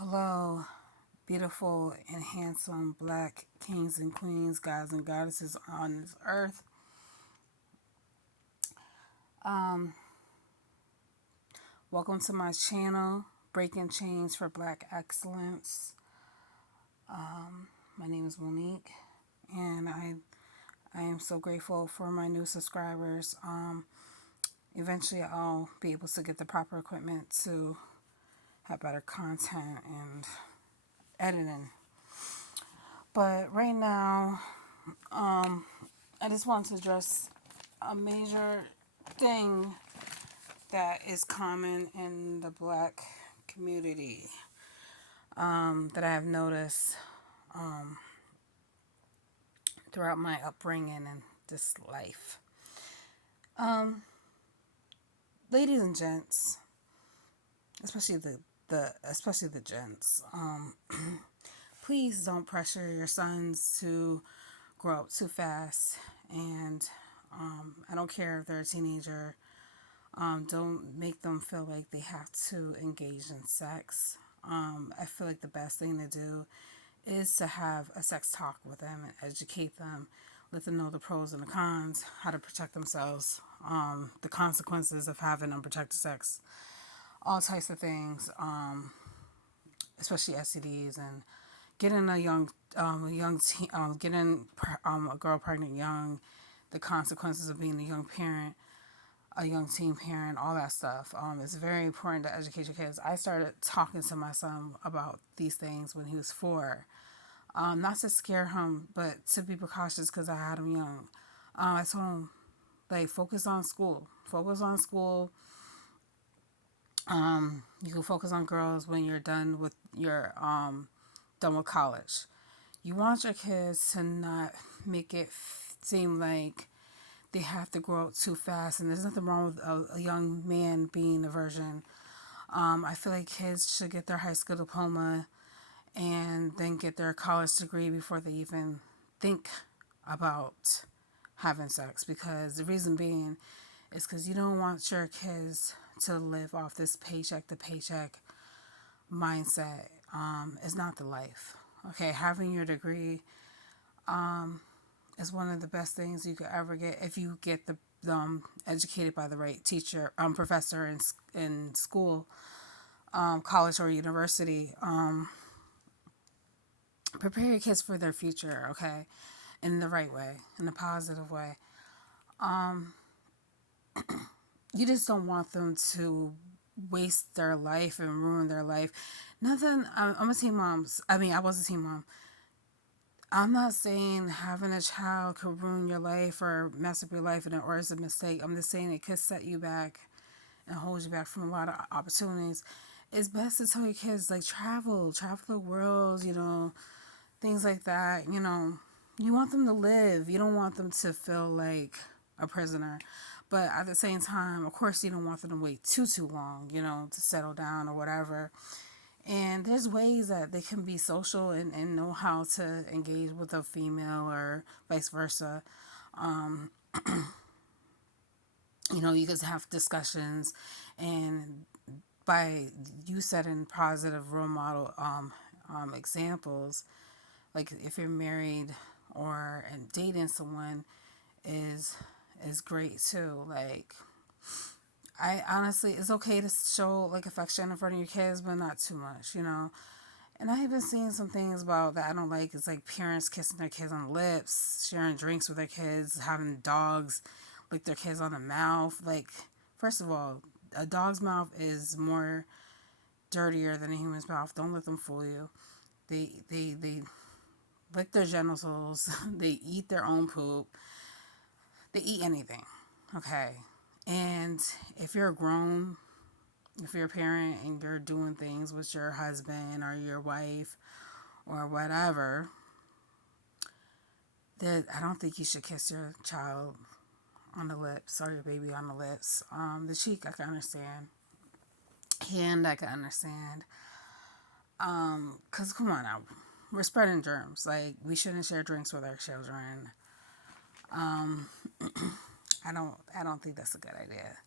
Hello, beautiful and handsome black kings and queens, gods and goddesses on this earth. Um, Welcome to my channel, Breaking Chains for Black Excellence. My name is Monique, and I am so grateful for my new subscribers. Eventually, I'll be able to get the proper equipment to have better content and editing. But right now, I just want to address a major thing that is common in the black community, that I have noticed throughout my upbringing and this life. Ladies and gents, especially the gents, please don't pressure your sons to grow up too fast. And I don't care if they're a teenager. Don't make them feel like they have to engage in sex. I feel like the best thing to do is to have a sex talk with them and educate them, let them know the pros and the cons, how to protect themselves, the consequences of having unprotected sex, all types of things, especially STDs, and getting getting a girl pregnant young, the consequences of being a young parent, a young teen parent, all that stuff. It's very important to educate your kids. I started talking to my son about these things when he was 4. Not to scare him, but to be precautious because I had him young. I told him, like, focus on school. Focus on school. You can focus on girls when you're done with college. You want your kids to not make it seem like they have to grow up too fast, and there's nothing wrong with a young man being a virgin. I feel like kids should get their high school diploma and then get their college degree before they even think about having sex, because the reason being is because you don't want your kids to live off this paycheck to paycheck mindset. It's not the life. Okay, having your degree is one of the best things you could ever get if you get the educated by the right teacher, professor in school, college or university. Prepare your kids for their future, okay, in the right way, in a positive way. You just don't want them to waste their life and ruin their life. Nothing. I'm a teen mom. I mean, I was a teen mom. I'm not saying having a child could ruin your life or mess up your life or it's a mistake. I'm just saying it could set you back and hold you back from a lot of opportunities. It's best to tell your kids, like, travel the world, things like that. You want them to live. You don't want them to feel like a prisoner. But at the same time, of course, you don't want them to wait too long, to settle down or whatever. And there's ways that they can be social and know how to engage with a female or vice versa. You can have discussions, and by you setting positive role model examples, like if you're married or and dating someone is great too. Like, I honestly, it's okay to show like affection in front of your kids, but not too much. And I have been seeing some things about that I don't like. It's like parents kissing their kids on the lips, sharing drinks with their kids, having dogs lick their kids on the mouth. Like, first of all, a dog's mouth is more dirtier than a human's mouth. Don't let them fool you. They lick their genitals. They eat their own poop. They eat anything. Okay. And if you're grown, if you're a parent and you're doing things with your husband or your wife or whatever, that I don't think you should kiss your child on the lips or your baby on the lips. The cheek, I can understand. Hand, I can understand. Cause come on now, we're spreading germs. Like, we shouldn't share drinks with our children. I don't think that's a good idea.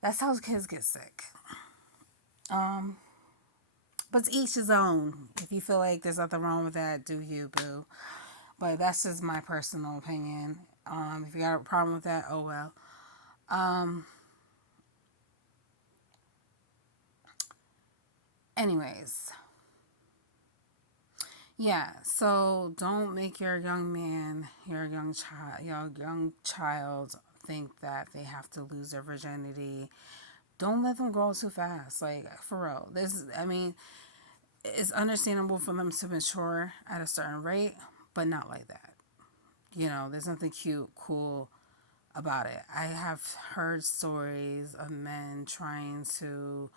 That's how kids get sick. But it's each his own. If you feel like there's nothing wrong with that, do you, boo. But that's just my personal opinion. If you got a problem with that, oh well. Um, anyways, yeah. So don't make your young man, your young child think that they have to lose their virginity. Don't let them grow too fast. Like for real, I mean, it's understandable for them to mature at a certain rate, but not like that. There's nothing cute, cool about it. I have heard stories of men trying to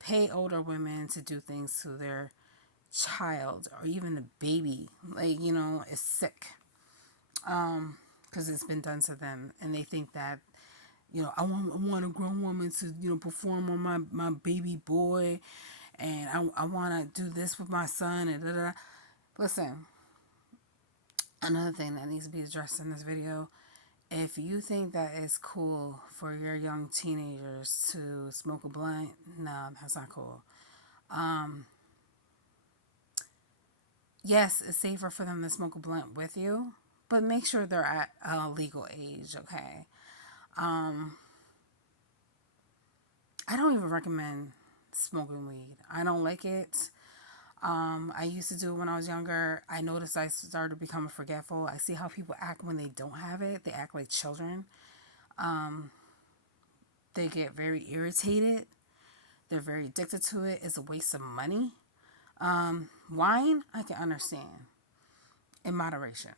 pay older women to do things to their child or even a baby. Like, is sick. Because it's been done to them. And they think that, I want a grown woman to, perform on my baby boy. And I want to do this with my son. And da, da, da. Listen, another thing that needs to be addressed in this video, if you think that it's cool for your young teenagers to smoke a blunt, no, that's not cool. Yes, it's safer for them to smoke a blunt with you, but make sure they're at a legal age, okay? I don't even recommend smoking weed. I don't like it. I used to do it when I was younger. I noticed I started to become forgetful. I see how people act when they don't have it. They act like children. They get very irritated. They're very addicted to it. It's a waste of money. Wine, I can understand in moderation.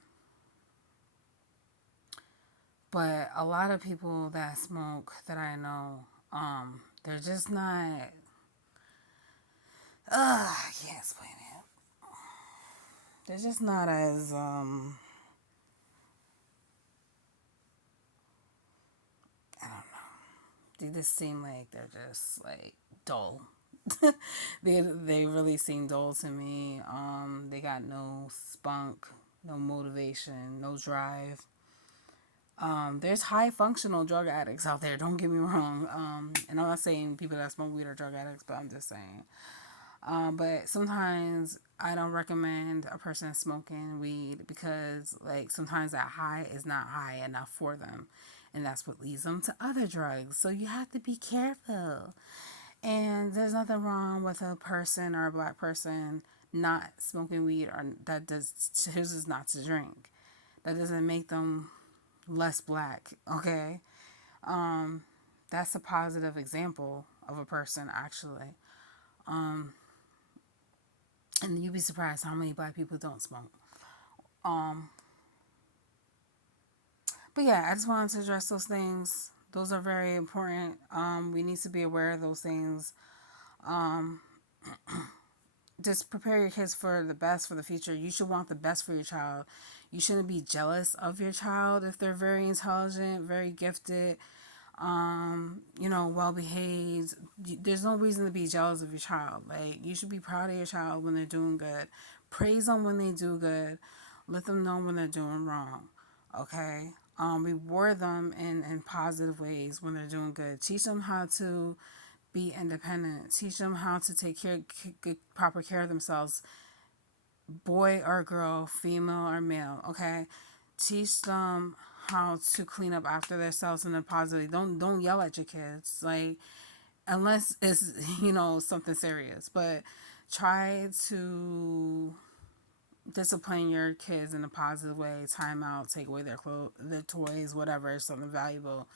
But a lot of people that smoke that I know, they're just not. I can't explain it. They're just not as I don't know. They just seem like they're just like dull. They really seem dull to me. They got no spunk, no motivation, no drive. There's high functional drug addicts out there. Don't get me wrong. And I'm not saying people that smoke weed are drug addicts, but I'm just saying. But sometimes I don't recommend a person smoking weed because, like, sometimes that high is not high enough for them, and that's what leads them to other drugs. So you have to be careful. And there's nothing wrong with a person or a black person not smoking weed or that chooses not to drink. That doesn't make them less black, okay? That's a positive example of a person, actually. And you'd be surprised how many black people don't smoke. But yeah, I just wanted to address those things. Those are very important. We need to be aware of those things. Just prepare your kids for the best for the future. You should want the best for your child. You shouldn't be jealous of your child if they're very intelligent, very gifted, well behaved. There's no reason to be jealous of your child. Like, you should be proud of your child when they're doing good. Praise them when they do good. Let them know when they're doing wrong. Okay? Reward them in positive ways when they're doing good. Teach them how to be independent. Teach them how to take proper care of themselves. Boy or girl, female or male. Okay? Teach them how to clean up after themselves in a positive. Don't yell at your kids, like, unless it's something serious. But try to discipline your kids in a positive way. Time out, take away their clothes, their toys, whatever, something valuable.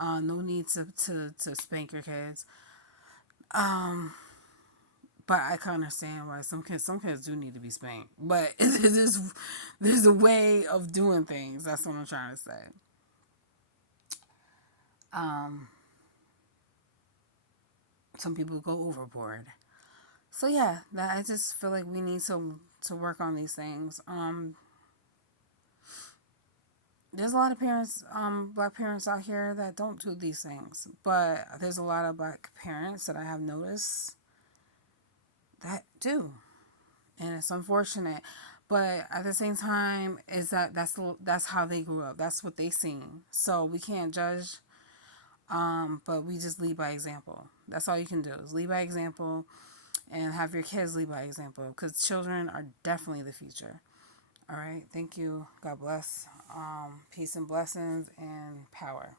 No need to spank your kids. But I can understand why some kids do need to be spanked. But there's a way of doing things. That's what I'm trying to say. Some people go overboard. So yeah, that I just feel like we need to work on these things. There's a lot of parents, black parents out here that don't do these things, but there's a lot of black parents that I have noticed that do, and it's unfortunate. But at the same time, is that's how they grew up. That's what they seen. So we can't judge. But we just lead by example. That's all you can do is lead by example. and have your kids lead by example, because children are definitely the future. All right. Thank you. God bless. Peace and blessings and power.